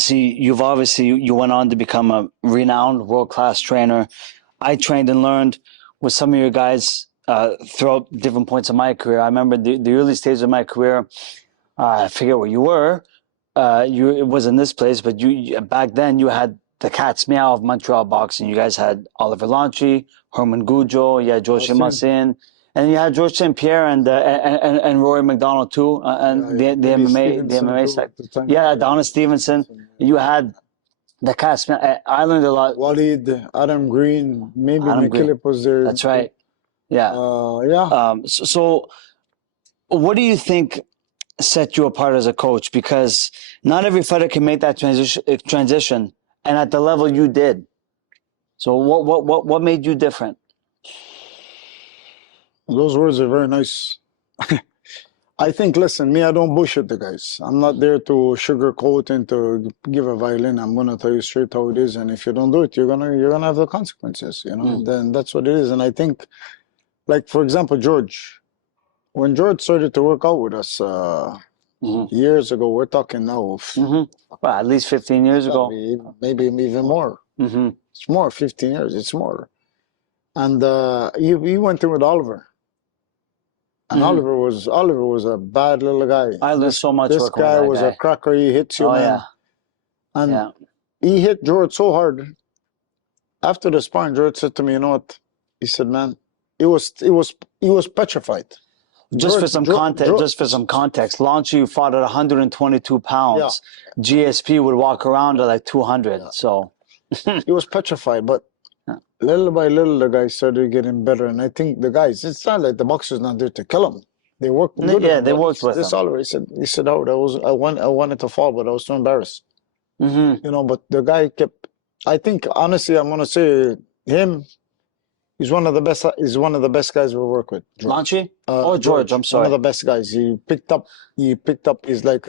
See, you went on to become a renowned world-class trainer. I trained and learned with some of your guys throughout different points of my career. I remember the early stages of my career. I forget where you were. It was in this place, but back then you had the Cat's Meow of Montreal boxing. You guys had Oliver Lanchi, Herman Goujo, you had George Masin, and you had George St. Pierre and Rory McDonald too, and the MMA side. Yeah, Donna Stevenson. You had the Cat's Meow. I learned a lot. Walid, Adam Green, maybe McKillop was there. That's right. Yeah. So, what do you think set you apart as a coach? Because not every fighter can make that transition, and at the level you did. So what made you different? Those words are very nice. I think, listen, me, I don't bullshit the guys. I'm not there to sugarcoat and to give a violin. I'm gonna tell you straight how it is, and if you don't do it, you're gonna have the consequences. You know, then that's what it is. And I think, like for example, George. When George started to work out with us years ago, we're talking now. Well, at least 15 years ago. Maybe even more. It's more, 15 years, it's more. And he went in with Oliver. And Oliver was a bad little guy. I learned so much. This guy was a cracker. He hits you, man. Yeah. And he hit George so hard. After the sparring, George said to me, "You know what?" He said, "Man, he was petrified." Just for some context, Lanchi fought at 122 pounds. Yeah. GSP would walk around at like 200. Yeah. So he was petrified, but little by little, the guys started getting better. And I think the guys, it's not like the boxer's not there to kill him. They worked with him. Yeah, they worked with him. This Oliver, he said, "Oh, I wanted to fall, but I was too embarrassed." You know, but the guy kept. I think honestly, I'm gonna say him. He's one of the best. He's one of the best guys we work with. Lanchi? George. I'm sorry. One of the best guys. He picked up. He's like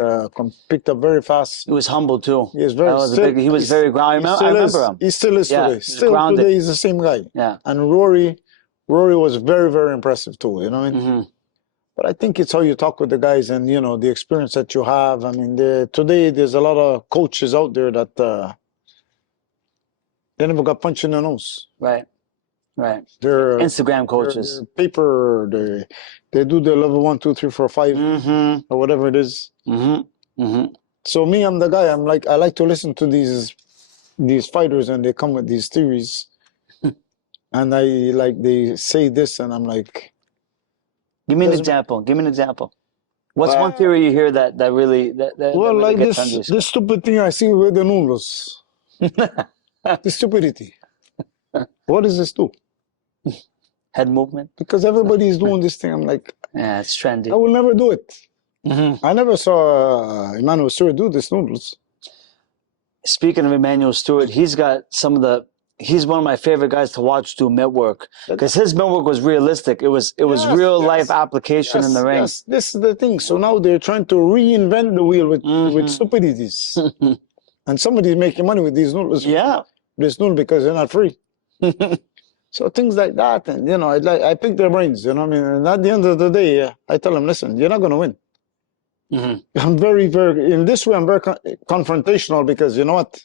picked up very fast. He was humble too. He was very. He was very grounded. I remember him. He still is today. Still today, he's the same guy. Yeah. And Rory was very, very impressive too. You know what I mean? But I think it's how you talk with the guys and you know the experience that you have. I mean, today there's a lot of coaches out there that they never got punched in the nose. Right. Right. They're Instagram coaches. They're paper. They do the level 1, 2, 3, 4, 5 or whatever it is. So me, I'm the guy. I'm like I like to listen to these fighters and they come with these theories, and they say this and I'm like, give me an example. Give me an example. What's one theory you hear that really well, really like this stupid thing I see with the noodles. The stupidity. What does this do? Head movement? Because everybody is doing this thing. I'm like, yeah, it's trendy. I will never do it. I never saw Emmanuel Stewart do this noodles. Speaking of Emmanuel Stewart, he's got he's one of my favorite guys to watch do mitt work because his mitt work was realistic. It was real life application in the ring. Yes, this is the thing. So now they're trying to reinvent the wheel with stupidities. And somebody's making money with these noodles. Yeah. This noodle because they're not free. So things like that, and you know, I pick their brains. You know what I mean? And at the end of the day, I tell them, listen, you're not going to win. I'm very, very in this way. I'm very confrontational because you know what?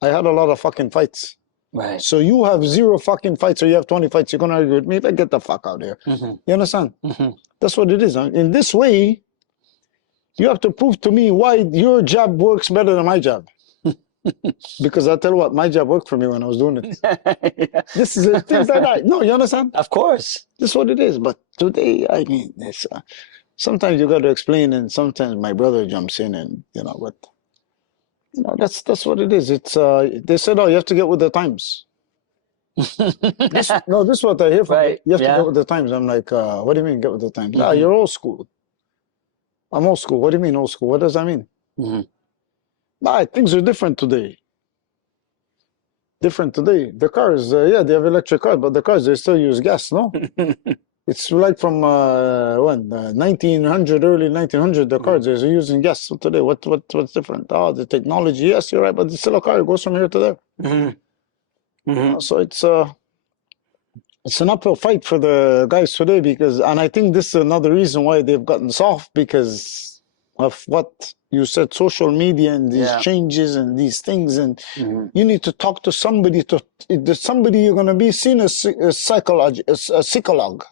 I had a lot of fucking fights. Right. So you have 0 fucking fights, or you have 20 fights. You're gonna argue with me? Like, get the fuck out of here. You understand? That's what it is. In this way, you have to prove to me why your job works better than my job. Because I tell you what, my job worked for me when I was doing it. Yeah. This is things like that. No, you understand? Of course. This is what it is. But today, I mean, it's, sometimes you got to explain, and sometimes my brother jumps in, and you know, but you know, that's what it is. It's they said, oh, you have to get with the times. This is what I hear from right. You have to get with the times. I'm like, what do you mean get with the times? Ah, you're old school. I'm old school. What do you mean old school? What does that mean? Nah, things are different today. Different today. The cars, yeah, they have electric cars, but the cars, they still use gas, no? It's like from when 1900, early 1900, the cars they're using gas. So today, what's different? Oh, the technology. Yes, you're right, but it's still a car. It goes from here to there. So it's an uphill fight for the guys today because, and I think this is another reason why they've gotten soft because of what you said, social media and these Yeah. changes and these things, and Mhm. you need to talk to somebody. Somebody you're gonna be seen as a psycholog.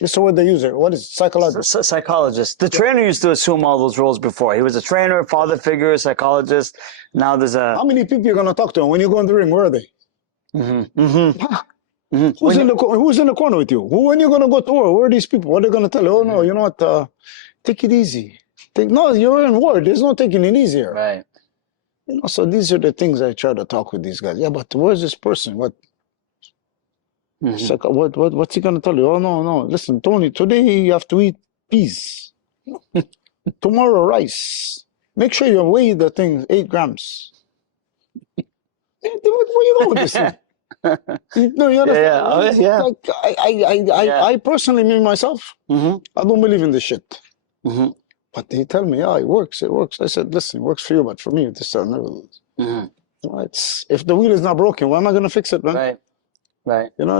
This is what they use it. What is psychologist? Psychologist. The trainer used to assume all those roles before. He was a trainer, father figure, psychologist. Now there's a. How many people you're gonna talk to when you go in the ring? Where are they? Who's in the corner with you? When you're gonna go to war? Where are these people? What are they gonna tell you? Oh no, you know what? Take it easy. No, you're in war. There's no taking it easy here. Right. You know, so these are the things I try to talk with these guys. Yeah, but where's this person? What? What's he gonna tell you? Oh no. Listen, Tony, today you have to eat peas. Tomorrow rice. Make sure you weigh the thing 8 grams. Where you going with this thing? No, you understand? Yeah. Like, I personally, me myself, Mm-hmm. I don't believe in this shit. Mm-hmm. But they tell me, it works. I said, listen, it works for you, but for me, this never. Mm-hmm. If the wheel is not broken, why am I gonna fix it, man? Right. You know.